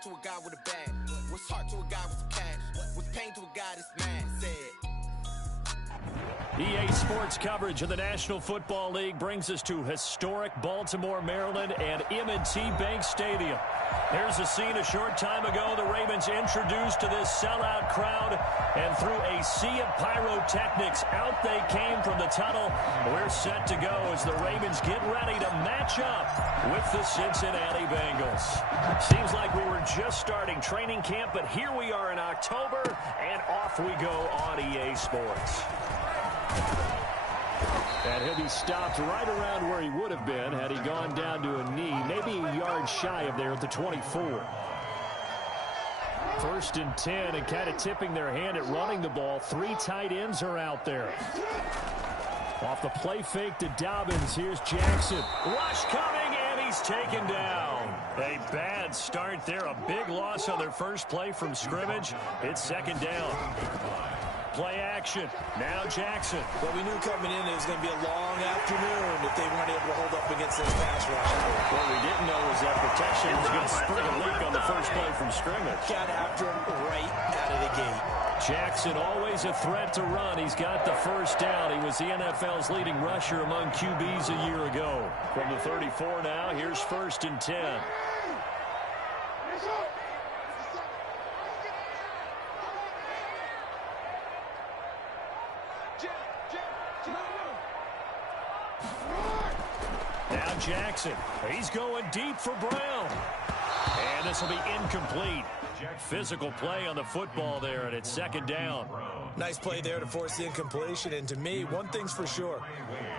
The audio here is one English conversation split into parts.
heart to a guy with a bag? What's heart to a guy with some cash? What's pain to a guy that's mad? Said. EA Sports coverage of the National Football League brings us to historic Baltimore, Maryland, and M&T Bank Stadium. Here's a scene a short time ago. The Ravens introduced to this sellout crowd, and through a sea of pyrotechnics, out they came from the tunnel. We're set to go as the Ravens get ready to match up with the Cincinnati Bengals. Seems like we were just starting training camp, but here we are in October, and off we go on EA Sports. And he'll be stopped right around where he would have been had he gone down to a knee, maybe a yard shy of there at the 24. First and 10, and kind of tipping their hand at running the ball. 3 tight ends are out there. Off the play fake to Dobbins. Here's Jackson. Rush coming, and he's taken down. A bad start there. A big loss on their first play from scrimmage. It's second down. Play action. Now Jackson. Well, we knew coming in it was going to be a long afternoon if they weren't able to hold up against this pass rush. What we didn't know was that protection was going to spring a leak on the first play from scrimmage. Got after him right out of the gate. Jackson always a threat to run. He's got the first down. He was the NFL's leading rusher among QBs a year ago. From the 34 now, here's first and 10. Now Jackson. He's going deep for Brown. And this will be incomplete. Physical play on the football there, and it's second down. Nice play there to force the incompletion. And to me, one thing's for sure.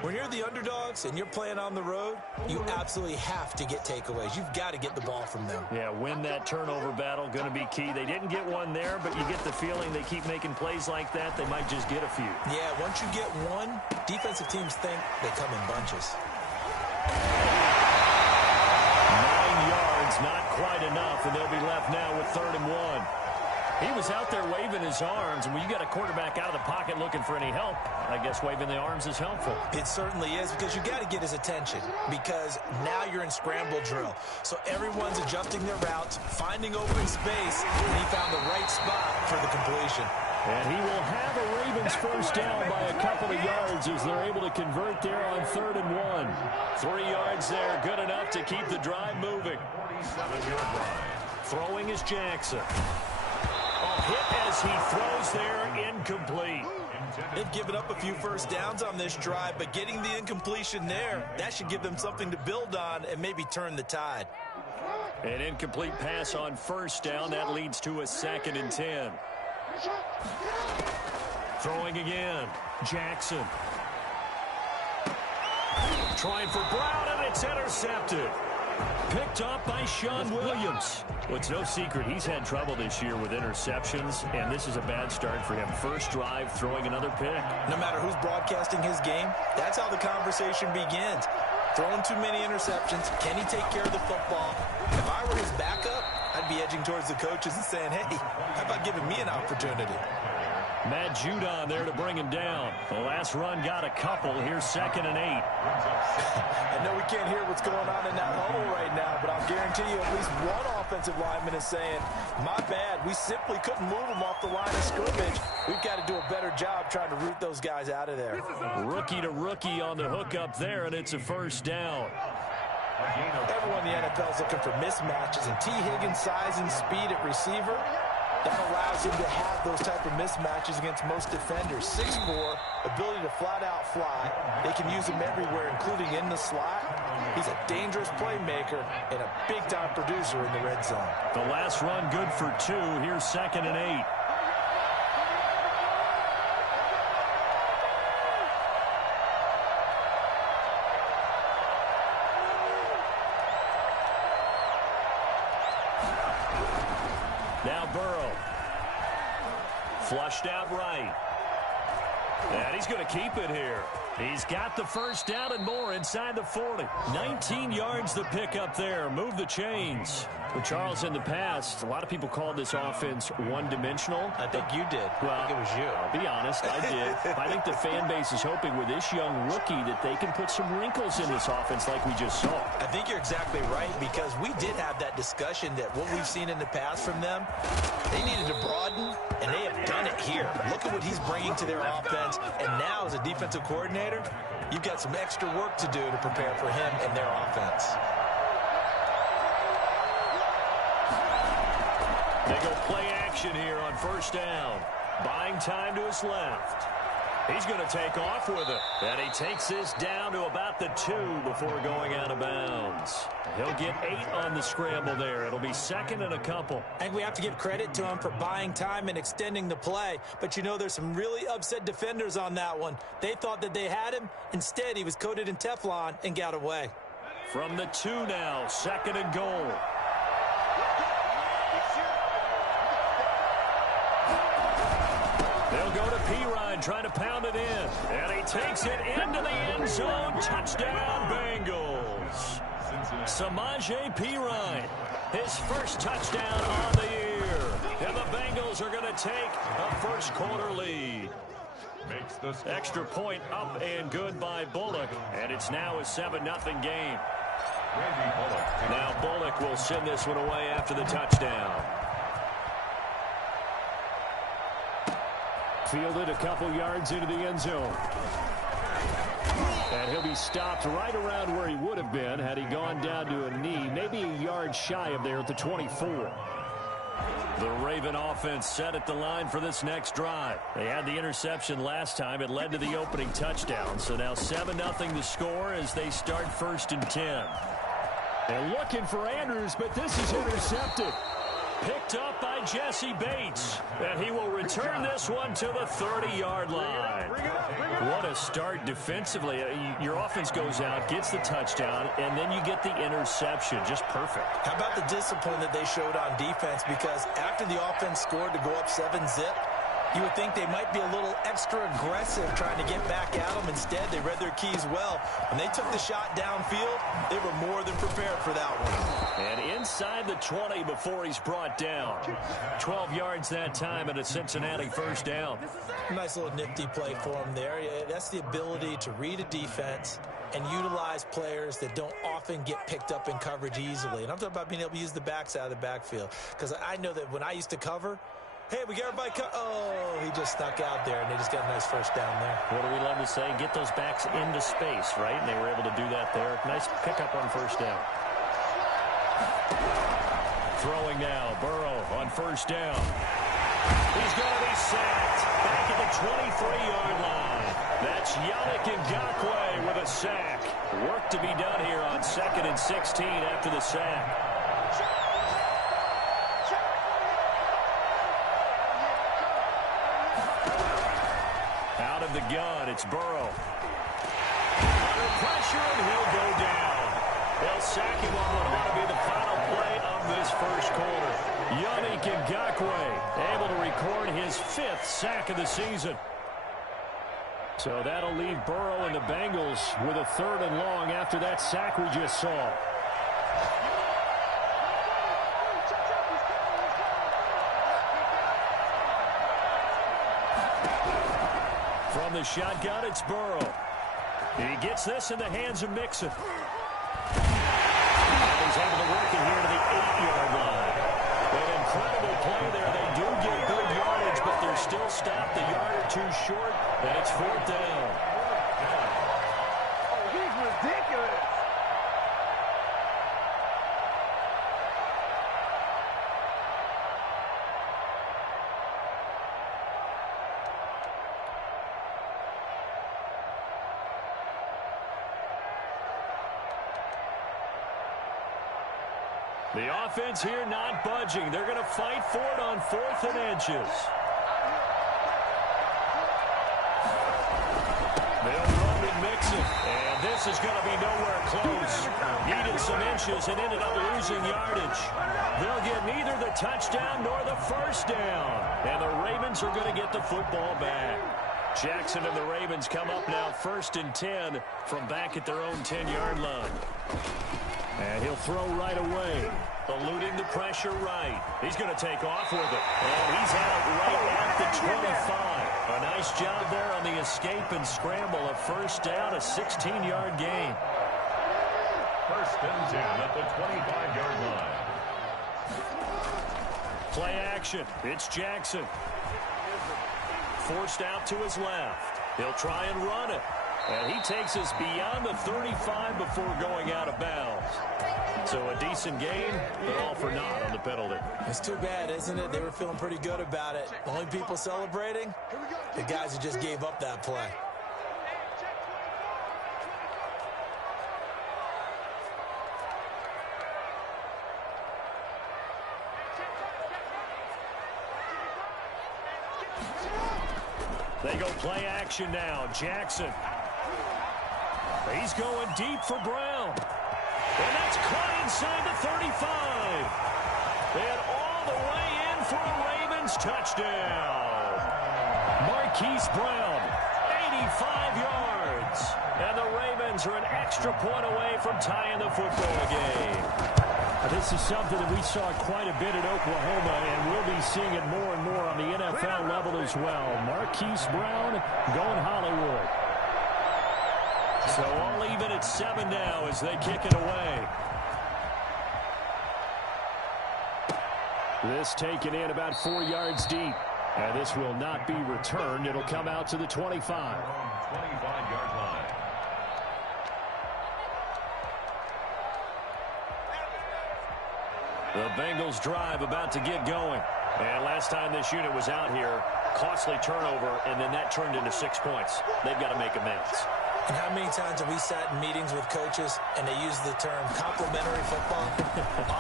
When you're the underdogs and you're playing on the road, you absolutely have to get takeaways. You've got to get the ball from them. Yeah, win that turnover battle, going to be key. They didn't get one there, but you get the feeling they keep making plays like that, they might just get a few. Yeah, once you get one, defensive teams think they come in bunches. 9 yards, not quite enough, and they'll be left now with 3rd and 1. He was out there waving his arms, and when you got a quarterback out of the pocket looking for any help, I guess waving the arms is helpful. It certainly is, because you got to get his attention, because now you're in scramble drill. So everyone's adjusting their routes, finding open space, and he found the right spot for the completion. And he will have a Ravens first down by a couple of yards as they're able to convert there on 3rd and 1. 3 yards there, good enough to keep the drive moving. Throwing is Jackson. Hit as he throws there, incomplete. They've given up a few first downs on this drive, but getting the incompletion there, that should give them something to build on and maybe turn the tide. An incomplete pass on first down. That leads to a 2nd and 10. Throwing again. Jackson. Trying for Brown, and it's intercepted. Picked up by Sean Williams. Well, it's no secret he's had trouble this year with interceptions, and this is a bad start for him. First drive, throwing another pick. No matter who's broadcasting his game, that's how the conversation begins. Throwing too many interceptions. Can he take care of the football? If I were his backup, I'd be edging towards the coaches and saying, hey, how about giving me an opportunity? Matt Judon there to bring him down. The last run got a couple. Here's 2nd and 8. I know we can't hear what's going on in that huddle right now, but I'll guarantee you at least one offensive lineman is saying, my bad, we simply couldn't move them off the line of scrimmage. We've got to do a better job trying to root those guys out of there. Rookie to rookie on the hook up there, and it's a first down. Everyone in the NFL is looking for mismatches, and T. Higgins' size and speed at receiver, that allows him to have those type of mismatches against most defenders. 6'4", ability to flat-out fly. They can use him everywhere, including in the slot. He's a dangerous playmaker and a big-time producer in the red zone. The last run good for 2. Here's 2nd and 8. Now Burrow. Flushed out right. And he's going to keep it here. He's got the first down and more inside the 40. 19 yards to pick up there. Move the chains. Well, Charles, in the past, a lot of people called this offense one-dimensional. I think you did. Well, I think it was you. I'll be honest, I did. I think the fan base is hoping with this young rookie that they can put some wrinkles in this offense like we just saw. I think you're exactly right, because we did have that discussion that what we've seen in the past from them, they needed to broaden, and they have done it here. Look at what he's bringing to their offense, and now as a defensive coordinator, you've got some extra work to do to prepare for him and their offense. They go play action here on first down. Buying time to his left. He's going to take off with it. And he takes this down to about the 2 before going out of bounds. He'll get 8 on the scramble there. It'll be second and a couple. I think we have to give credit to him for buying time and extending the play. But, you know, there's some really upset defenders on that one. They thought that they had him. Instead, he was coated in Teflon and got away. From the 2 now, second and goal. They'll go to Pirine, trying to pound it in. And he takes it into the end zone. Touchdown, Bengals. Samaje Pirine, his first touchdown on the year. And the Bengals are going to take a first-quarter lead. Extra point up and good by Bullock. And it's now a 7-0 game. Now Bullock will send this one away after the touchdown. Fielded a couple yards into the end zone. And he'll be stopped right around where he would have been had he gone down to a knee, maybe a yard shy of there at the 24. The Raven offense set at the line for this next drive. They had the interception last time. It led to the opening touchdown. So now 7-0 to score as they start 1st and 10. They're looking for Andrews, but this is intercepted. Picked up by Jesse Bates. And he will return this one to the 30-yard line. What a start defensively. Your offense goes out, gets the touchdown, and then you get the interception. Just perfect. How about the discipline that they showed on defense? Because after the offense scored to go up 7-zip, you would think they might be a little extra aggressive trying to get back at them. Instead, they read their keys well. When they took the shot downfield, they were more than prepared for that one. And inside the 20 before he's brought down. 12 yards that time and a Cincinnati first down. Nice little nifty play for him there. That's the ability to read a defense and utilize players that don't often get picked up in coverage easily. And I'm talking about being able to use the backs out of the backfield. Because I know that when I used to cover, hey, we got everybody oh, he just snuck out there, and they just got a nice first down there. What do we love to say? Get those backs into space, right? And they were able to do that there. Nice pickup on first down. Throwing now, Burrow on first down. He's going to be sacked back at the 23-yard line. That's Yannick Ngakoue with a sack. Work to be done here on 2nd and 16 after the sack. Out of the gun, it's Burrow. Under pressure, and he'll go down. They'll sack him on what ought to be the final play of this first quarter. Yannick Ngakoue able to record his 5th sack of the season. So that'll leave Burrow and the Bengals with a 3rd and long after that sack we just saw. From the shotgun, it's Burrow. He gets this in the hands of Mixon. And he's able to work it here to the 8-yard line. An incredible play there. They do get good yardage, but they're still stopped a yard or 2 short, and it's 4th down. Oh, he's ridiculous. The offense here not budging. They're going to fight for it on 4th and inches. They'll run and mix it. And this is going to be nowhere close. Needed some inches and ended up losing yardage. They'll get neither the touchdown nor the first down. And the Ravens are going to get the football back. Jackson and the Ravens come up now 1st and 10 from back at their own 10-yard line. And he'll throw right away. Eluding the pressure right. He's going to take off with it. And he's out right at the 25. A nice job there on the escape and scramble. A first down, a 16-yard gain. 1st and 10 at the 25-yard line. Play action. It's Jackson. Forced out to his left. He'll try and run it. And he takes us beyond the 35 before going out of bounds. So a decent gain, but all for naught on the penalty. It's too bad, isn't it? They were feeling pretty good about it. Only people celebrating, the guys who just gave up that play. They go play action now. Jackson. He's going deep for Brown. And that's caught inside the 35. And all the way in for a Ravens touchdown. Marquise Brown, 85 yards. And the Ravens are an extra point away from tying the football game. This is something that we saw quite a bit at Oklahoma, and we'll be seeing it more and more on the NFL level as well. Marquise Brown going Hollywood. So all even at 7 now as they kick it away. This taken in about 4 yards deep. And this will not be returned. It'll come out to the 25. 25-yard line. The Bengals drive about to get going. And last time this unit was out here, costly turnover, and then that turned into 6 points. They've got to make amends. And how many times have we sat in meetings with coaches and they use the term complementary football?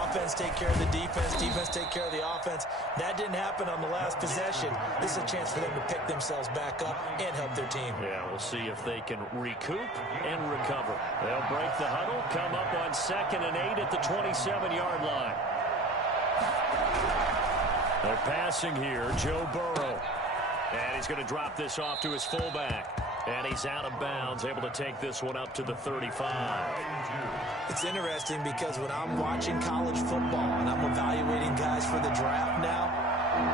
Offense take care of the defense, defense take care of the offense. That didn't happen on the last possession. This is a chance for them to pick themselves back up and help their team. Yeah, we'll see if they can recoup and recover. They'll break the huddle, come up on 2nd and 8 at the 27-yard line. They're passing here, Joe Burrow. And he's going to drop this off to his fullback. And he's out of bounds, able to take this one up to the 35. It's interesting because when I'm watching college football and I'm evaluating guys for the draft now,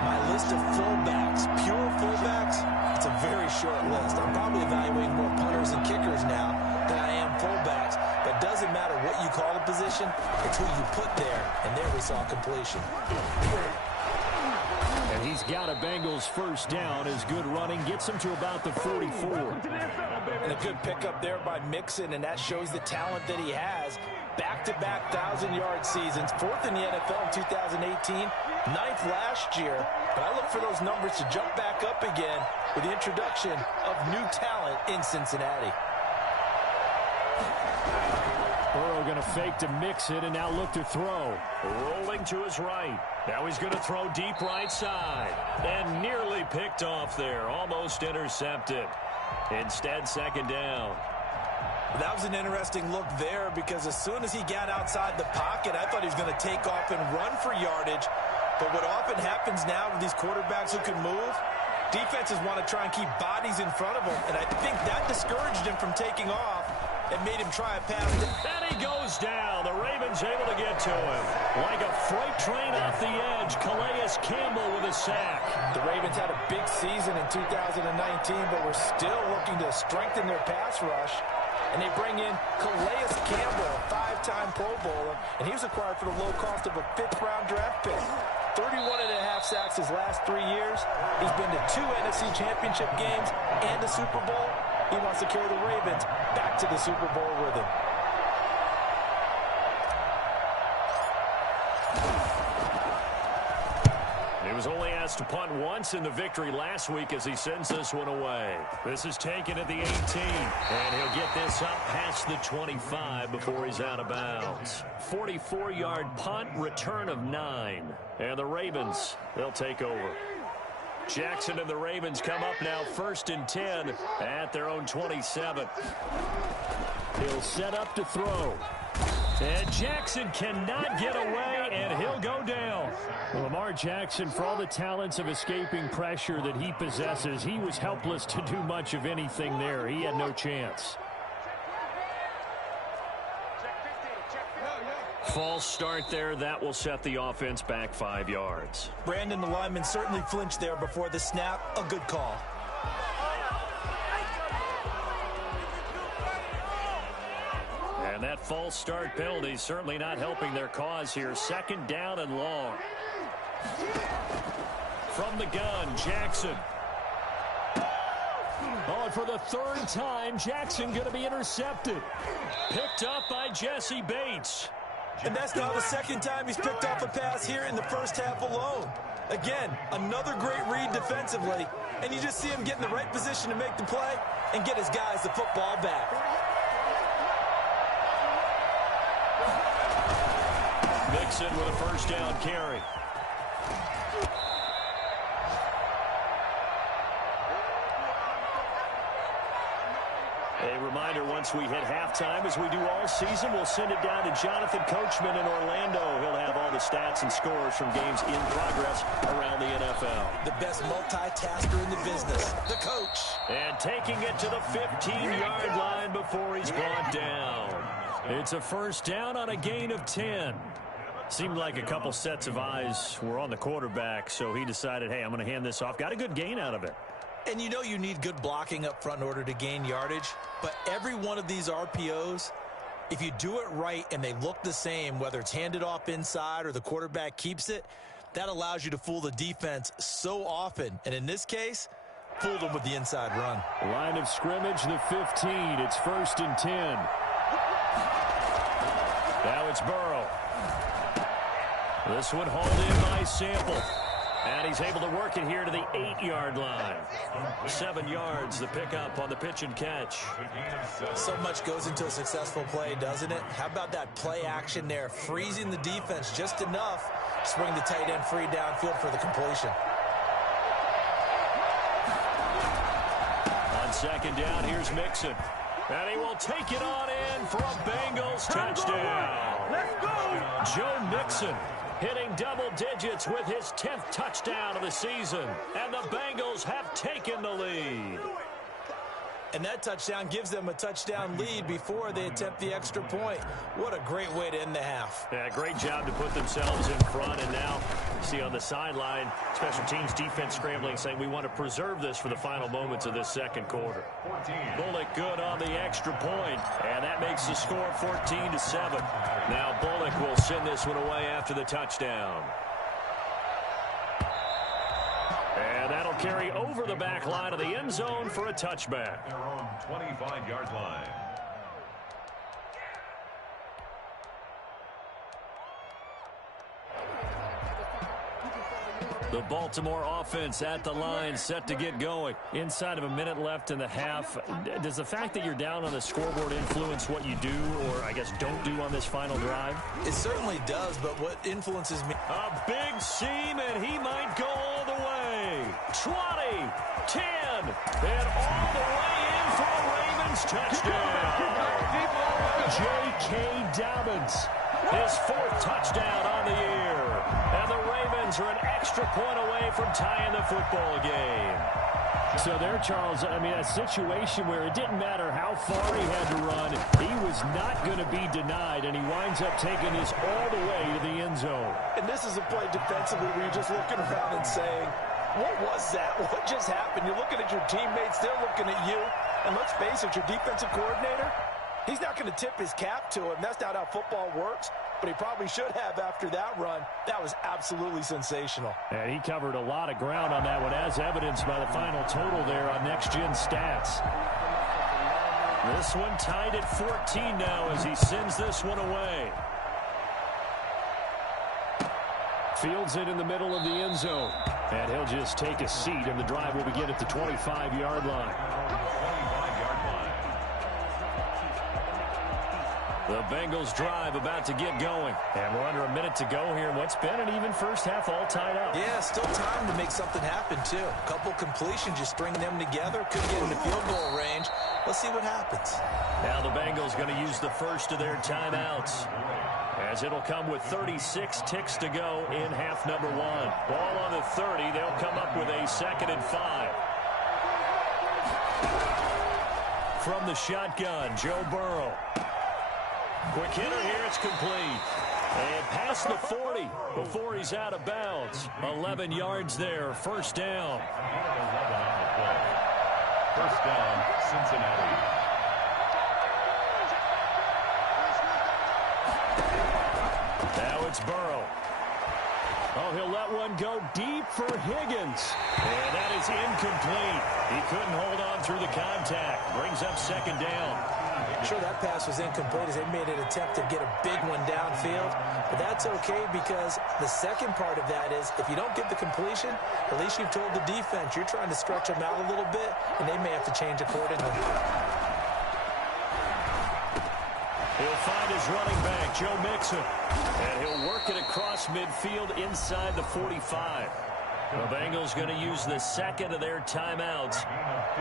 my list of fullbacks, pure fullbacks, it's a very short list. I'm probably evaluating more punters and kickers now than I am fullbacks. But it doesn't matter what you call the position, it's who you put there. And there we saw completion. And he's got a Bengals first down as good running gets him to about the 44. And a good pickup there by Mixon, and that shows the talent that he has. Back-to-back 1,000-yard seasons, 4th in the NFL in 2018, 9th last year. But I look for those numbers to jump back up again with the introduction of new talent in Cincinnati. Burrow going to fake to mix it and now look to throw. Rolling to his right. Now he's going to throw deep right side. And nearly picked off there. Almost intercepted. Instead, 2nd down. That was an interesting look there because as soon as he got outside the pocket, I thought he was going to take off and run for yardage. But what often happens now with these quarterbacks who can move, defenses want to try and keep bodies in front of them. And I think that discouraged him from taking off and made him try a pass. And he goes down. The Ravens able to get to him. Like a freight train off the edge, Calais Campbell with a sack. The Ravens had a big season in 2019, but we're still looking to strengthen their pass rush. And they bring in Calais Campbell, a 5-time Pro Bowler, and he was acquired for the low cost of a 5th-round draft pick. 31.5 sacks his last 3 years. He's been to 2 NFC Championship games and a Super Bowl. He wants to carry the Ravens back to the Super Bowl with him. He was only asked to punt once in the victory last week as he sends this one away. This is taken at the 18, and he'll get this up past the 25 before he's out of bounds. 44-yard punt, return of 9. And the Ravens, they'll take over. Jackson and the Ravens come up now 1st and 10 at their own 27. He'll set up to throw. And Jackson cannot get away, and he'll go down. Well, Lamar Jackson, for all the talents of escaping pressure that he possesses, he was helpless to do much of anything there. He had no chance. False start there. That will set the offense back 5 yards. Brandon, the lineman certainly flinched there before the snap. A good call. And that false start penalty certainly not helping their cause here. 2nd down and long. From the gun, Jackson. Oh, and for the 3rd time, Jackson going to be intercepted. Picked up by Jesse Bates. And that's now the 2nd time he's picked off a pass here in the first half alone. Again, another great read defensively. And you just see him get in the right position to make the play and get his guys the football back. Mixon with a 1st down carry. A reminder, once we hit halftime, as we do all season, we'll send it down to Jonathan Coachman in Orlando. He'll have all the stats and scores from games in progress around the NFL. The best multitasker in the business, the coach. And taking it to the 15-yard line before he's brought down. It's a 1st down on a gain of 10. Seemed like a couple sets of eyes were on the quarterback, so he decided, hey, I'm going to hand this off. Got a good gain out of it. And you know you need good blocking up front in order to gain yardage. But every one of these RPOs, if you do it right and they look the same, whether it's handed off inside or the quarterback keeps it, that allows you to fool the defense so often. And in this case, fooled them with the inside run. Line of scrimmage, the 15. It's 1st and 10. Now it's Burrow. This one hauled in by Sample. And he's able to work it here to the 8-yard line. 7 yards, the pickup on the pitch and catch. So much goes into a successful play, doesn't it? How about that play action there? Freezing the defense just enough to swing the tight end free downfield for the completion. On 2nd down, here's Mixon. And he will take it on in for a Bengals touchdown. Let's go! Joe Mixon hitting double digits with his 10th touchdown of the season. And the Bengals have taken the lead. And that touchdown gives them a touchdown lead before they attempt the extra point. What a great way to end the half. Yeah, great job to put themselves in front. And now, see on the sideline, special teams defense scrambling, saying we want to preserve this for the final moments of this 2nd quarter. Bullock good on the extra point, and that makes the score 14-7. Now Bullock will send this one away after the touchdown. And that'll carry over the back line of the end zone for a touchback. Their own 25-yard line. The Baltimore offense at the line, set to get going. Inside of a minute left in the half. Does the fact that you're down on the scoreboard influence what you do, or I guess don't do on this final drive? It certainly does, but what influences me... A big seam, and he might go all the way. 20, 10, and all the way in for a Ravens touchdown. J.K. Dobbins. His 4th touchdown on the year. And the Ravens are an extra point away from tying the football game. So there, Charles, I mean, a situation where it didn't matter how far he had to run, he was not going to be denied, and he winds up taking this all the way to the end zone. And this is a play defensively where you're just looking around and saying, what was that? What just happened? You're looking at your teammates, they're looking at you. And let's face it, your defensive coordinator, he's not going to tip his cap to him. That's not how football works. But he probably should have after that run. That was absolutely sensational. And he covered a lot of ground on that one, as evidenced by the final total there on Next Gen Stats. This one tied at 14 now as he sends this one away. Fields it in the middle of the end zone. And he'll just take a seat, and the drive will begin at the 25-yard line. The Bengals drive about to get going. And we're under a minute to go here. What's been an even first half, all tied up. Yeah, still time to make something happen, too. A couple completions, you string them together. Could get into field goal range. Let's see what happens. Now the Bengals going to use the first of their timeouts. as it'll come with 36 ticks to go in half number one. Ball on the 30. They'll come up with a 2nd and 5. From the shotgun, Joe Burrow. Quick hitter here, it's complete. And past the 40 before he's out of bounds. 11 yards there, first down. First down, Cincinnati. Now it's Burrow. Oh, he'll let one go deep for Higgins. And that is incomplete. He couldn't hold on through the contact. Brings up 2nd down. Sure, that pass was incomplete as they made an attempt to get a big one downfield. But that's okay because the second part of that is if you don't get the completion, at least you've told the defense you're trying to stretch them out a little bit, and they may have to change accordingly. He'll find his running back, Joe Mixon. And he'll work it across midfield inside the 45. The Bengals going to use the 2nd of their timeouts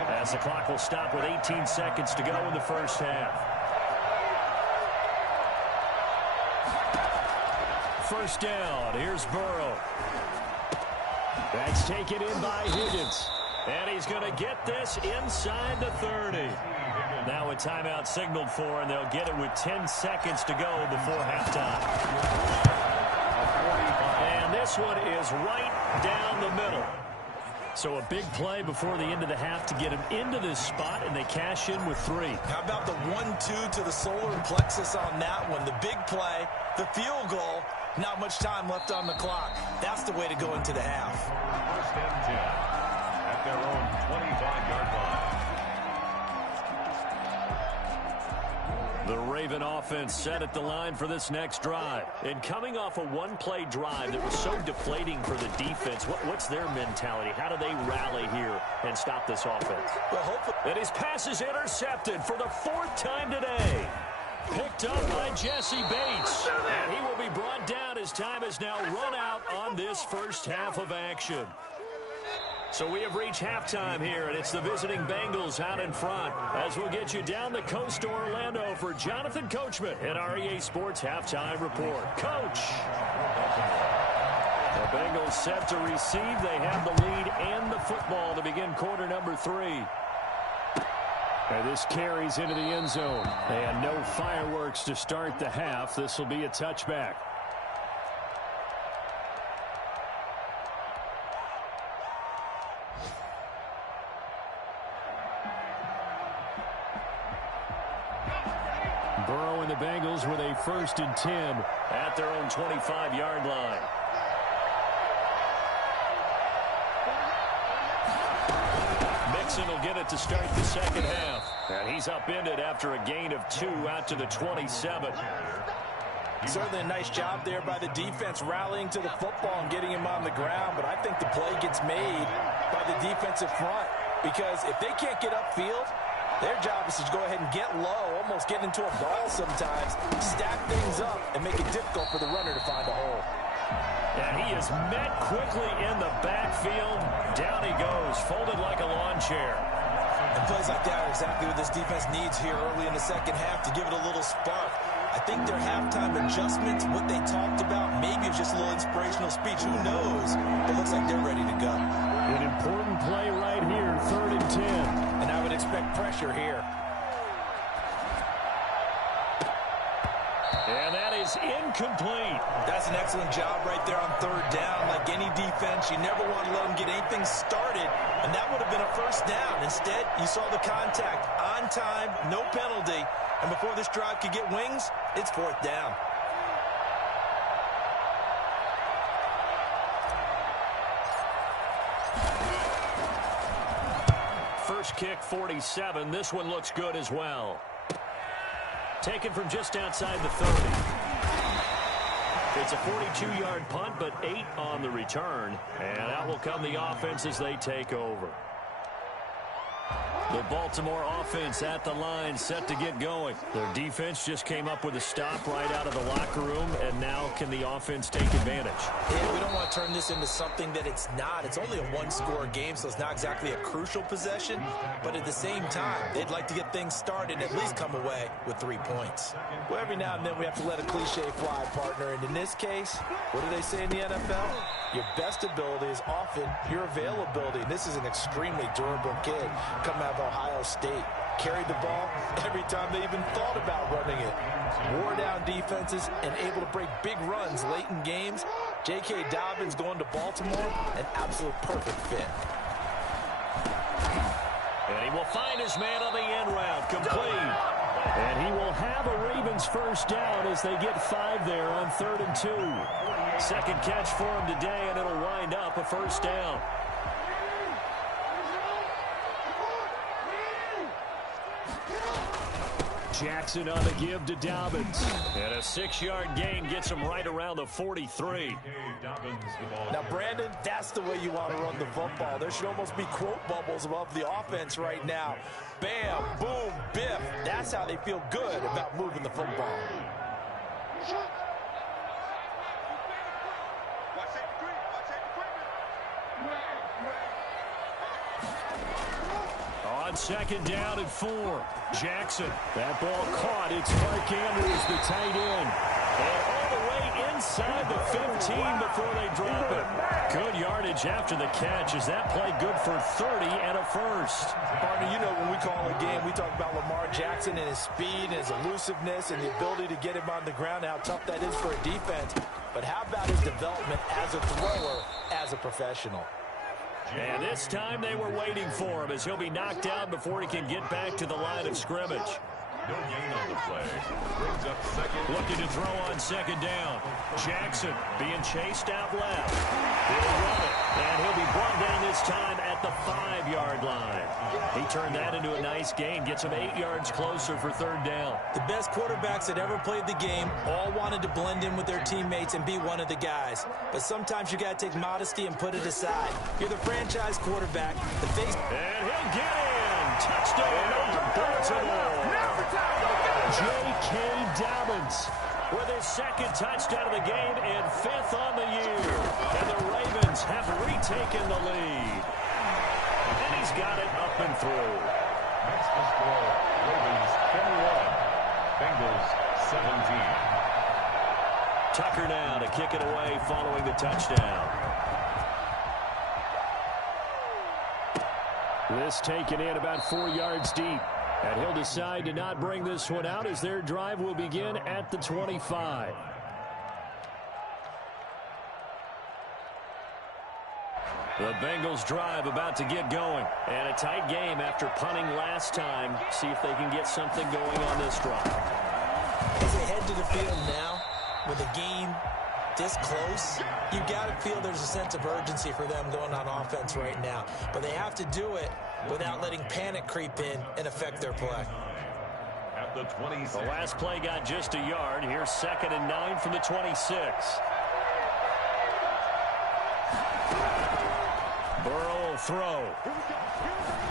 as the clock will stop with 18 seconds to go in the first half. First down. Here's Burrow. That's taken in by Higgins. And he's going to get this inside the 30. Now a timeout signaled for, and they'll get it with 10 seconds to go before halftime. And this one is right down the middle. So a big play before the end of the half to get him into this spot, and they cash in with 3. How about the 1-2 to the solar plexus on that one? The big play, the field goal, not much time left on the clock. That's the way to go into the half. First and 10 at their own 25-yard line. The Raven offense set at the line for this next drive. And coming off a one-play drive that was so deflating for the defense, what's their mentality? How do they rally here and stop this offense? Well, hopefully. And his pass is intercepted for the 4th time today. Picked up by Jesse Bates. And he will be brought down as time has now run out on this first half of action. So we have reached halftime here, and it's the visiting Bengals out in front as we'll get you down the coast to Orlando for Jonathan Coachman at our EA Sports Halftime Report. Coach. The Bengals set to receive. They have the lead and the football to begin quarter number 3. And this carries into the end zone. And no fireworks to start the half. This will be a touchback. Burrow and the Bengals with a 1st and 10 at their own 25-yard line. Mixon will get it to start the second half. And he's upended after a gain of 2 out to the 27. Certainly a nice job there by the defense rallying to the football and getting him on the ground. But I think the play gets made by the defensive front because if they can't get upfield, their job is to go ahead and get low, almost get into a ball sometimes, stack things up, and make it difficult for the runner to find a hole. And he is met quickly in the backfield. Down he goes, folded like a lawn chair. And plays like that are exactly what this defense needs here early in the second half to give it a little spark. I think their halftime adjustments, what they talked about, maybe it's just a little inspirational speech. Who knows? It looks like they're ready to go. An important play right here, 3rd and 10. And I would expect pressure here. And that is incomplete. That's an excellent job right there on 3rd down. Like any defense, you never want to let them get anything started, and that would have been a first down. Instead, you saw the contact on time, no penalty, and before this drive could get wings, it's 4th down. First kick, 47. This one looks good as well. Taken from just outside the 30. It's a 42-yard punt, but 8 on the return. And out will come the offense as they take over. The Baltimore offense at the line, set to get going. Their defense just came up with a stop right out of the locker room, and now can the offense take advantage? Yeah, we don't want to turn this into something that it's not. It's only a one-score game, so it's not exactly a crucial possession. But at the same time, they'd like to get things started and at least come away with 3 points. Well, every now and then we have to let a cliche fly, partner. And in this case, what do they say in the NFL? Your best ability is often your availability. And this is an extremely durable kid coming out of Ohio State. Carried the ball every time they even thought about running it. Wore down defenses and able to break big runs late in games. J.K. Dobbins going to Baltimore, an absolute perfect fit. And he will find his man on the end route, complete. And he will have a Ravens first down as they get 5 there on 3rd and 2. Second catch for him today, and it'll wind up a first down. Jackson on the give to Dobbins. And a 6-yard gain gets him right around the 43. Now, Brandon, that's the way you want to run the football. There should almost be quote bubbles above the offense right now. Bam, boom, biff. That's how they feel good about moving the football. On second down and 4, Jackson. That ball caught. It's Mark Andrews, the tight end. And all the way inside the 15 before they drop it. Good yardage after the catch. Is that play good for 30 and a first? Partner, you know when we call a game, we talk about Lamar Jackson and his speed and his elusiveness and the ability to get him on the ground and how tough that is for a defense. But how about his development as a thrower, as a professional? And this time they were waiting for him as he'll be knocked down before he can get back to the line of scrimmage. No gain on the play. Brings up second. Looking to throw on second down. Jackson being chased out left. He'll run it, and he'll be brought down this time at the 5-yard line. He turned that into a nice gain, gets him 8 yards closer for 3rd down. The best quarterbacks that ever played the game all wanted to blend in with their teammates and be one of the guys. But sometimes you got to take modesty and put it aside. You're the franchise quarterback. The face. And he'll get in. Touchdown, Baltimore. J.K. Dobbins with his 2nd touchdown of the game and 5th on the year. And the Ravens have retaken the lead. And he's got it up and through. That's the score. Ravens 21. Bengals 17. Tucker now to kick it away following the touchdown. This taken in about 4 yards deep. And he'll decide to not bring this one out as their drive will begin at the 25. The Bengals drive about to get going. And a tight game after punting last time. See if they can get something going on this drive. As they head to the field now, with a game this close, you got to feel there's a sense of urgency for them going on offense right now. But they have to do it without letting panic creep in and affect their play. At the 26. The last play got just a yard. Here's 2nd and 9 from the 26. Burrow will throw.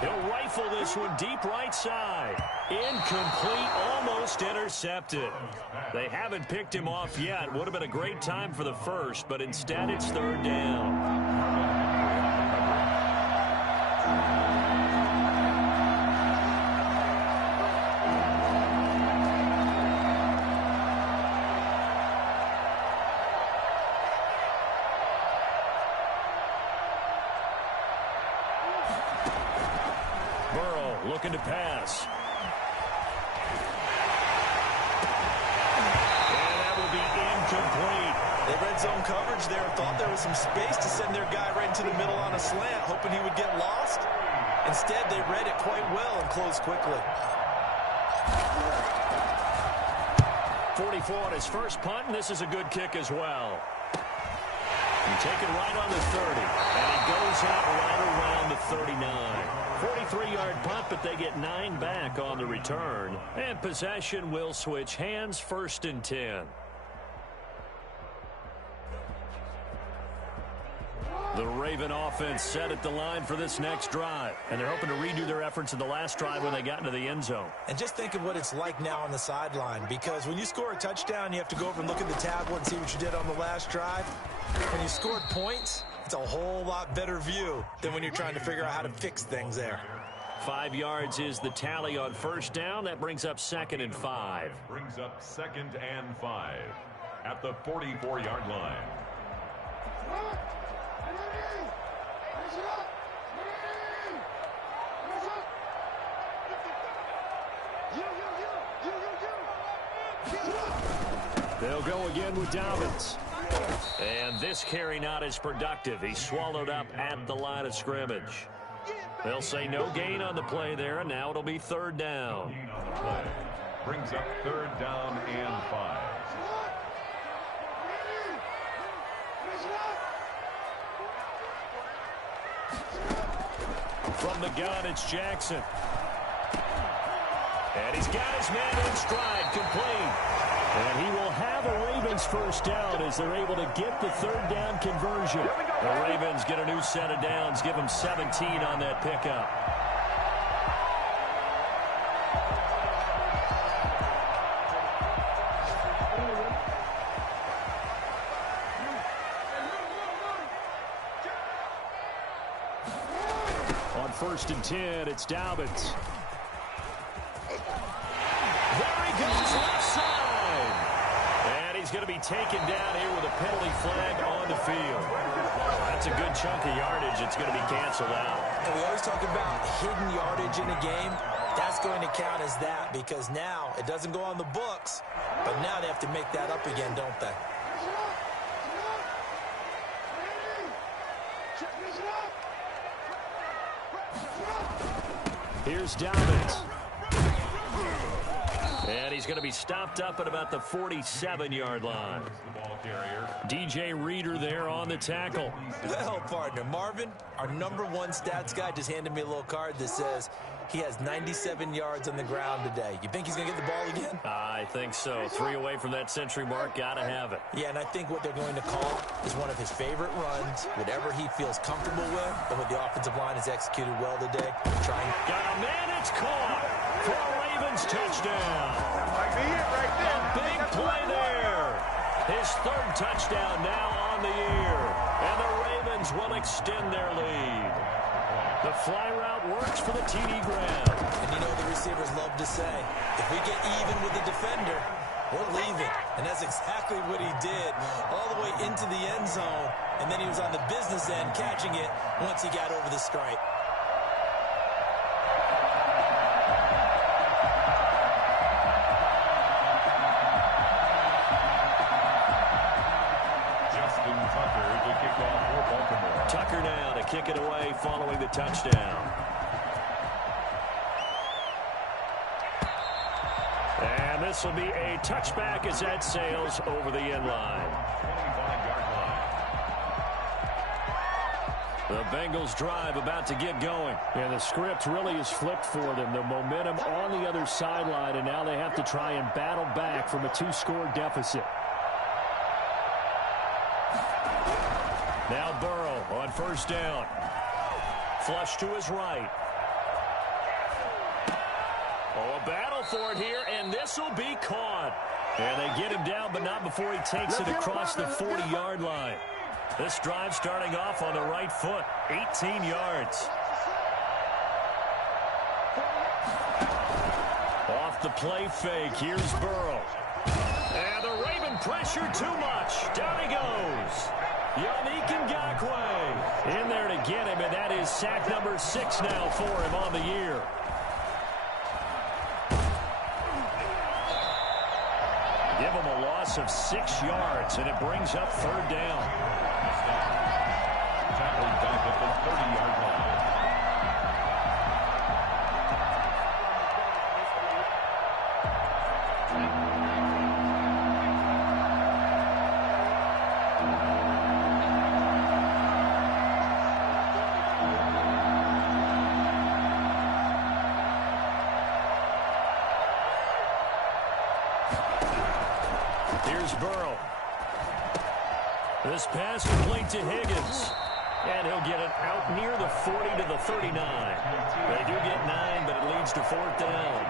He'll rifle this one deep right side. Incomplete, almost intercepted. They haven't picked him off yet. Would have been a great time for the first, but instead it's 3rd down. Looking to pass. And that will be incomplete. They red zone coverage there. Thought there was some space to send their guy right into the middle on a slant, hoping he would get lost. Instead, they read it quite well and closed quickly. 44 on his first punt, and this is a good kick as well. You take it right on the 30, and he goes out right around the 39. 43-yard punt, but they get 9 back on the return. And possession will switch hands, 1st and 10. The Raven offense set at the line for this next drive. And they're hoping to redo their efforts in the last drive when they got into the end zone. And just think of what it's like now on the sideline, because when you score a touchdown, you have to go over and look at the tablet and see what you did on the last drive. When you scored points, it's a whole lot better view than when you're trying to figure out how to fix things there. 5 yards is the tally on first down. That brings up 2nd and 5. Brings up 2nd and 5 at the 44-yard line. They'll go again with Dobbins. And this carry not as productive. He's swallowed up at the line of scrimmage. They'll say no gain on the play there, and now it'll be 3rd down. Gain on the play. Brings up 3rd down and 5. From the gun, it's Jackson. And he's got his man in stride, complete. And he will have a Ravens first down as they're able to get the 3rd down conversion. The Ravens get a new set of downs, give them 17 on that pickup. On 1st and 10, it's Dobbins. There he goes, left side. And he's going to be taken down here with a penalty flag on the field. That's a good chunk of yardage. It's going to be canceled out. And we always talk about hidden yardage in a game. That's going to count as that, because now it doesn't go on the books, but now they have to make that up again, don't they? Here's Dobbins. And he's going to be stopped up at about the 47-yard line. DJ Reader there on the tackle. Well, partner, Marvin, our #1 stats guy, just handed me a little card that says he has 97 yards on the ground today. You think he's going to get the ball again? I think so. 3 away from that century mark. Got to have it. Yeah, and I think what they're going to call is one of his favorite runs, whatever he feels comfortable with, and what the offensive line has executed well today. Got a man, it's caught for a Ravens touchdown. That might be it right there. A big play there. His 3rd touchdown now on the year. And the Ravens will extend their lead. The fly route works for the TD grab. And you know the receivers love to say, if we get even with the defender, we're leaving. And that's exactly what he did, all the way into the end zone. And then he was on the business end catching it once he got over the stripe. Tucker now to kick it away following the touchdown. And this will be a touchback as that sails over the end line. 25-yard line. The Bengals drive about to get going. And the script really is flipped for them. The momentum on the other sideline, and now they have to try and battle back from a 2-score deficit. Now Burrow on 1st down. Flush to his right. Oh, a battle for it here, and this will be caught. And they get him down, but not before he takes it across the 40-yard line. This drive starting off on the right foot, 18 yards. Off the play fake, here's Burrow. And the Raven pressure too much. Down he goes. Yannick Ngakoue in there to get him, and that is sack number 6 now for him on the year. Give him a loss of 6 yards, and it brings up 3rd down. Tackled back at the 30-yard line. Here's Burrow. This pass complete to Higgins. he'll get it out near the 40 to the 39. They do get 9, but it leads to 4th down.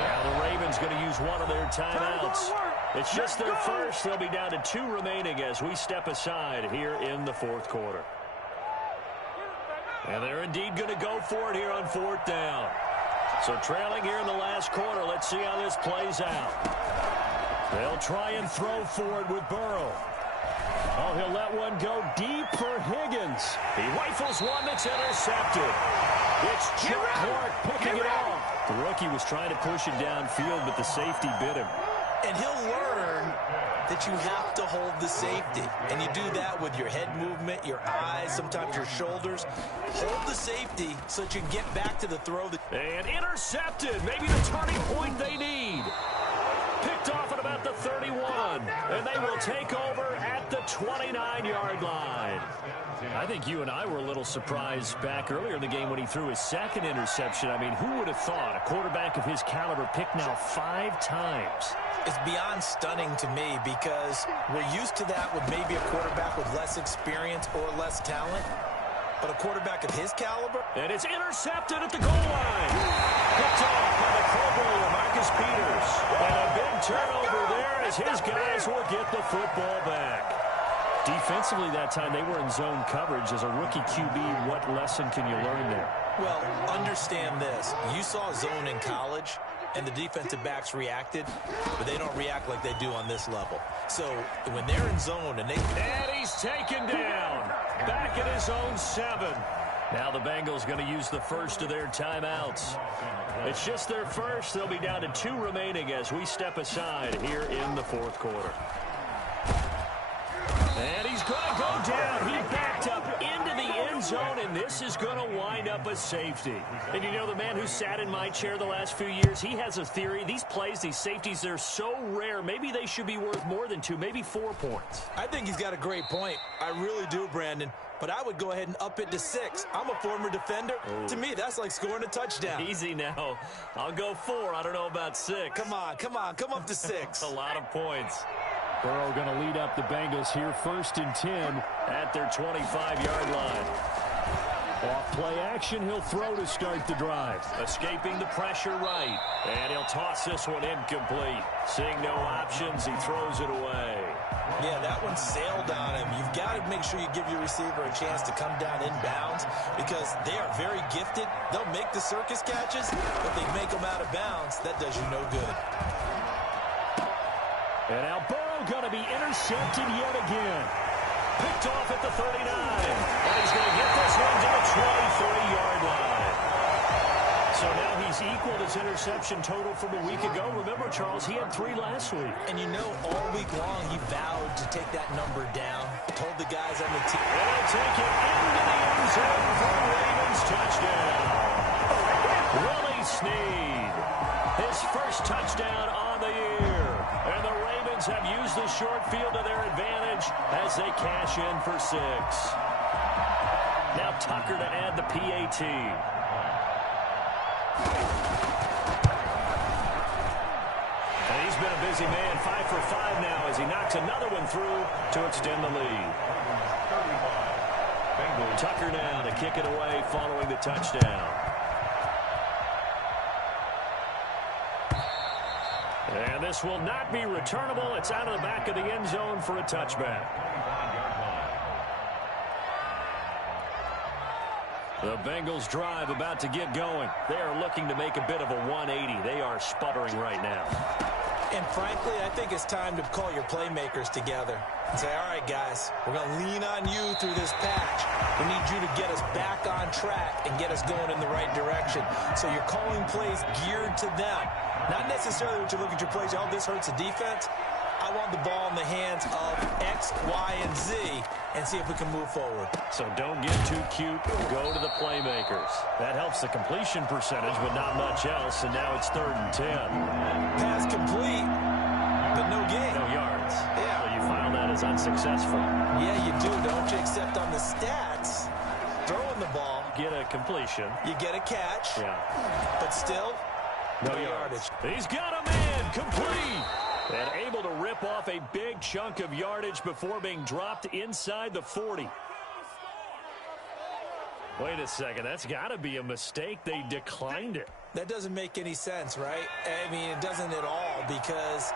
Now the Ravens going to use one of their timeouts. It's just their first. They'll be down to 2 remaining as we step aside here in the 4th quarter. And they're indeed going to go for it here on 4th down. So trailing here in the last quarter. Let's see how this plays out. They'll try and throw for it with Burrow. Oh, he'll let one go deep for Higgins. He rifles one that's intercepted. It's Chuck Clark picking it off. The rookie was trying to push it downfield, but the safety bit him. And he'll learn that you have to hold the safety. And you do that with your head movement, your eyes, sometimes your shoulders. Hold the safety so that you can get back to the throw. And intercepted. Maybe the turning point they need. Picked off at about the 31. And they will take over at the 29-yard line. I think you and I were a little surprised back earlier in the game when he threw his second interception. I mean, who would have thought a quarterback of his caliber picked now 5 times? It's beyond stunning to me because we're used to that with maybe a quarterback with less experience or less talent. But a quarterback of his caliber? And it's intercepted at the goal line. Picked off by the Pro Bowler, Marcus Peters. And a big turnover there as his guys will get the football back. Defensively that time, they were in zone coverage. As a rookie QB, what lesson can you learn there? Well, understand this. You saw zone in college, and the defensive backs reacted, but they don't react like they do on this level. So when they're in zone and he's taken down. Back at his own 7. Now the Bengals going to use the first of their timeouts. It's just their first. They'll be down to 2 remaining as we step aside here in the 4th quarter. And he's going to go down. He backed up into the end zone, and this is going to wind up a safety. And you know, the man who sat in my chair the last few years, he has a theory. These plays, these safeties, they're so rare. Maybe they should be worth more than 2, maybe 4 points. I think he's got a great point. I really do, Brandon. But I would go ahead and up it to 6. I'm a former defender. Ooh. To me, that's like scoring a touchdown. Easy now. I'll go 4. I don't know about 6. Come on. Come up to 6. A lot of points. Burrow going to lead up the Bengals here, 1st and 10 at their 25-yard line. Off play action, he'll throw to start the drive. Escaping the pressure right. And he'll toss this one incomplete. Seeing no options, he throws it away. Yeah, that one sailed on him. You've got to make sure you give your receiver a chance to come down inbounds because they are very gifted. They'll make the circus catches, but they make them out of bounds. That does you no good. And now Burrow going to be intercepted yet again. Picked off at the 39. And he's going to get this one to the 23-yard line. So now he's equaled his interception total from a week ago. Remember, Charles, he had 3 last week. And you know, all week long he vowed to take that number down. Told the guys on the team. And he'll take it into the end zone for a Ravens touchdown. Willie Snead, his first touchdown on the year. And the Ravens have used the short field to their advantage as they cash in for 6. Now Tucker to add the PAT. And he's been a busy man, 5 for 5 now as he knocks another one through to extend the lead. Tucker now to kick it away following the touchdown. And this will not be returnable. It's out of the back of the end zone for a touchback. The Bengals drive about to get going. They are looking to make a bit of a 180. They are sputtering right now. And frankly, I think it's time to call your playmakers together and say, all right, guys, we're going to lean on you through this patch. We need you to get us back on track and get us going in the right direction. So you're calling plays geared to them. Not necessarily what you look at your plays, oh, this hurts the defense. I want the ball in the hands of X, Y, and Z and see if we can move forward. So don't get too cute. Go to the playmakers. That helps the completion percentage, but not much else. And now it's 3rd and 10. Pass complete, but no gain. No yards. Yeah. So you file that as unsuccessful. Yeah, you do, don't you? Except on the stats, throwing the ball. Get a completion. You get a catch. Yeah. But still, no yardage. He's got a man complete. And able to rip off a big chunk of yardage before being dropped inside the 40. Wait a second, that's got to be a mistake. They declined it. That doesn't make any sense, right? I mean, it doesn't at all, because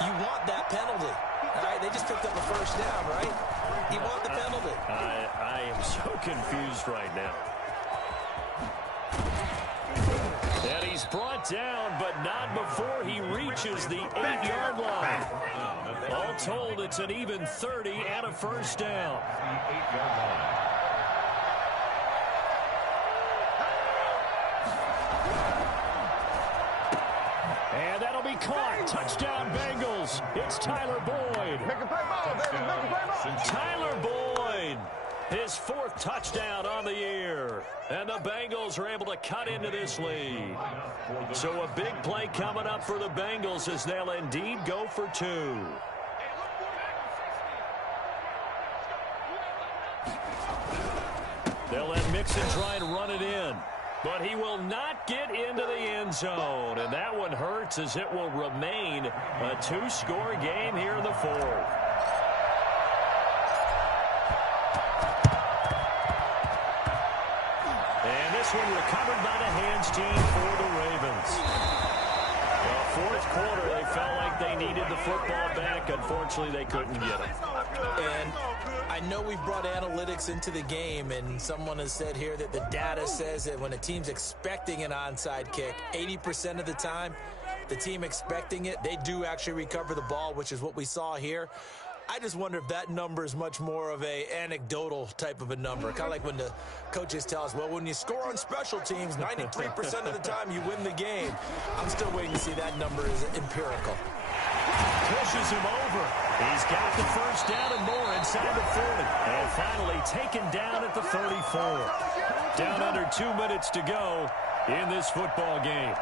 you want that penalty. All right, they just picked up a first down, right? You want the penalty. I am so confused right now. And he's brought down, but not before he reaches the 8-yard line. All told, it's an even 30 and a first down. And that'll be caught. Touchdown, Bengals. It's Tyler Boyd. Make a play ball, baby. Make a play ball. Tyler Boyd, his 4th touchdown on the year. And the Bengals are able to cut into this lead. So a big play coming up for the Bengals as they'll indeed go for 2. They'll let Mixon try and run it in. But he will not get into the end zone. And that one hurts, as it will remain a 2-score game here in the 4th. And this one recovered by the hands team for the Ravens. Well, 4th quarter, they felt like they needed the football back. Unfortunately, they couldn't get it. And I know we've brought analytics into the game, and someone has said here that the data says that when a team's expecting an onside kick, 80% of the time, the team expecting it, they do actually recover the ball, which is what we saw here. I just wonder if that number is much more of a anecdotal type of a number. Kind of like when the coaches tell us, well, when you score on special teams, 93% of the time you win the game. I'm still waiting to see that number is empirical. Pushes him over. He's got the first down and more inside the 40. And finally taken down at the 34. Down under 2 minutes to go in this football game.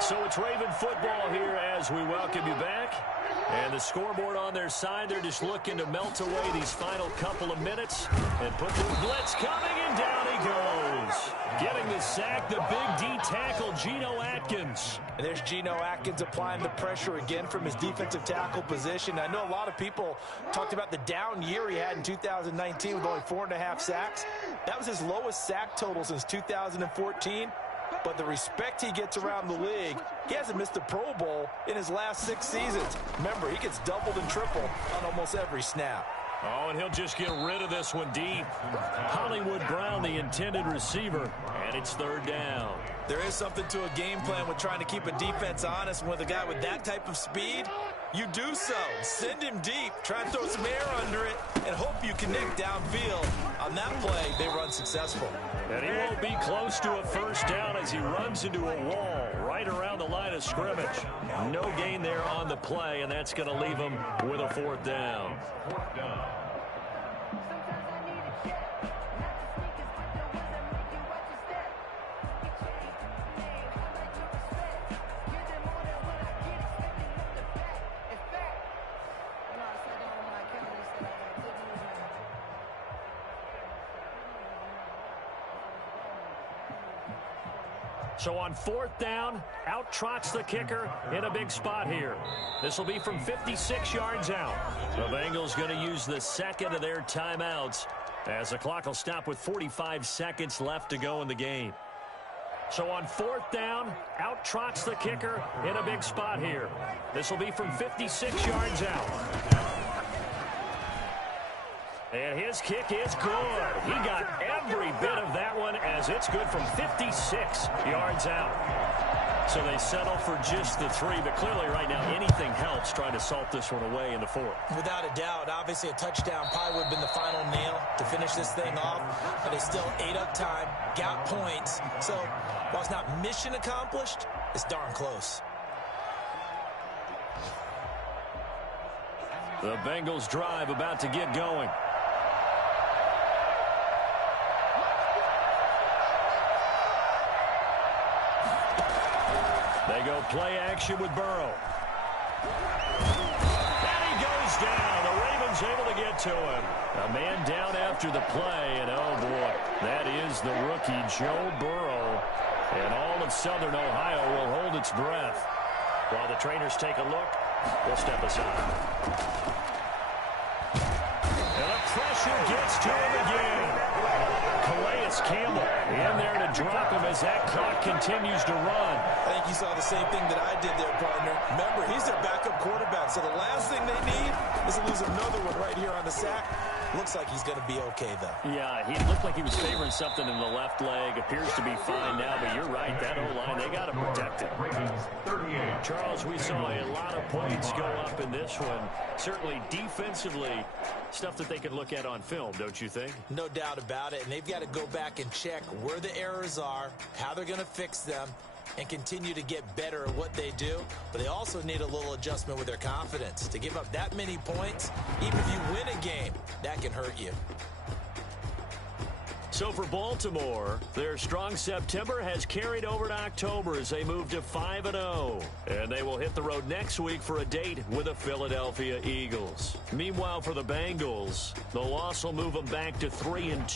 So it's Raven football here as we welcome you back. And the scoreboard on their side, they're just looking to melt away these final couple of minutes and put the blitz coming, and down he goes. Getting the sack, the big D tackle, Geno Atkins. And there's Geno Atkins applying the pressure again from his defensive tackle position. I know a lot of people talked about the down year he had in 2019 with only 4.5 sacks. That was his lowest sack total since 2014. But the respect he gets around the league, he hasn't missed a Pro Bowl in his last 6 seasons. Remember, he gets doubled and tripled on almost every snap. Oh, and he'll just get rid of this one deep. Hollywood Brown, the intended receiver, and it's 3rd down. There is something to a game plan with trying to keep a defense honest. With a guy with that type of speed, you do so. Send him deep, try and throw some air under it, and hope you connect downfield. On that play, they run successful. And he won't be close to a first down as he runs into a wall right around the line of scrimmage. No gain there on the play, and that's going to leave him with a 4th down. So on 4th down, out trots the kicker in a big spot here. This will be from 56 yards out. The Bengals going to use the second of their timeouts as the clock will stop with 45 seconds left to go in the game. So on 4th down, out trots the kicker in a big spot here. This will be from 56 yards out. And his kick is good. He got every bit of that one as it's good from 56 yards out. So they settle for just the 3, but clearly right now anything helps trying to salt this one away in the 4th. Without a doubt, obviously a touchdown probably would have been the final nail to finish this thing off, but they still ate up time, got points. So while it's not mission accomplished, it's darn close. The Bengals drive about to get going. They go play action with Burrow. And he goes down. The Ravens able to get to him. A man down after the play, and oh boy, that is the rookie Joe Burrow. And all of Southern Ohio will hold its breath. While the trainers take a look, we'll step aside. And the pressure gets to him again. Calais Campbell in there to drop him as that clock continues to run. I think you saw the same thing that I did there, partner. Remember, he's their backup quarterback, so the last thing they need is to lose another one right here on the sack. Looks like he's going to be okay, though. Yeah, he looked like he was favoring something in the left leg. Appears to be fine now, but you're right. That O-line, they got to protect it. Charles, we saw a lot of points go up in this one. Certainly defensively, stuff that they can look at on film, don't you think? No doubt about it, and they've got to go back and check where the errors are, how they're going to fix them, and continue to get better at what they do. But they also need a little adjustment with their confidence. To give up that many points, even if you win a game, that can hurt you. So for Baltimore, their strong September has carried over to October as they move to 5-0. And they will hit the road next week for a date with the Philadelphia Eagles. Meanwhile, for the Bengals, the loss will move them back to 3-2.